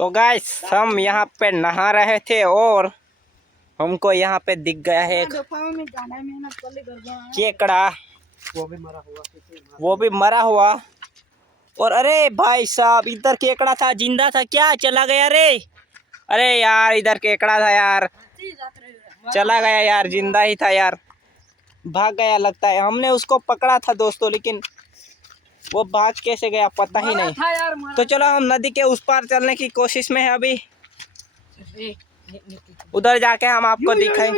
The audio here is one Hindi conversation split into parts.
तो गाइस हम यहाँ पे नहा रहे थे और हमको यहाँ पे दिख गया है एक केकड़ा, वो भी मरा हुआ। और अरे भाई साहब इधर केकड़ा था, जिंदा था क्या, चला गया रे? अरे यार इधर केकड़ा था यार, चला गया यार, जिंदा ही था यार, भाग गया लगता है। हमने उसको पकड़ा था दोस्तों, लेकिन वो भाग कैसे गया पता ही नहीं। तो चलो हम नदी के उस पार चलने की कोशिश में है अभी, उधर जाके हम आपको दिखाएं।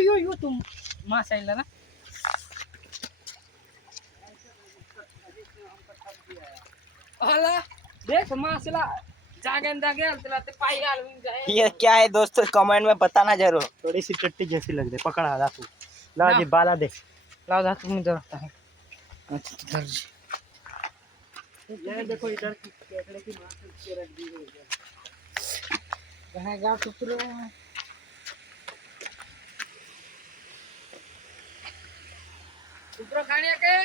ये क्या है दोस्तों, कमेंट में बताना जरूर। थोड़ी सी टट्टी जैसी लग रही, पकड़ा ला तू, ला जी बाला दे, लाओ जा तुम इधर रखता है। ये देखो इधर की केकड़े की मां से रख दी है रहेगा तो फिर ऊपर खाने के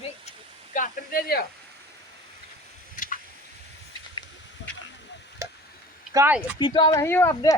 मैं काट दे दिया काय पीतो अब है यो अब दे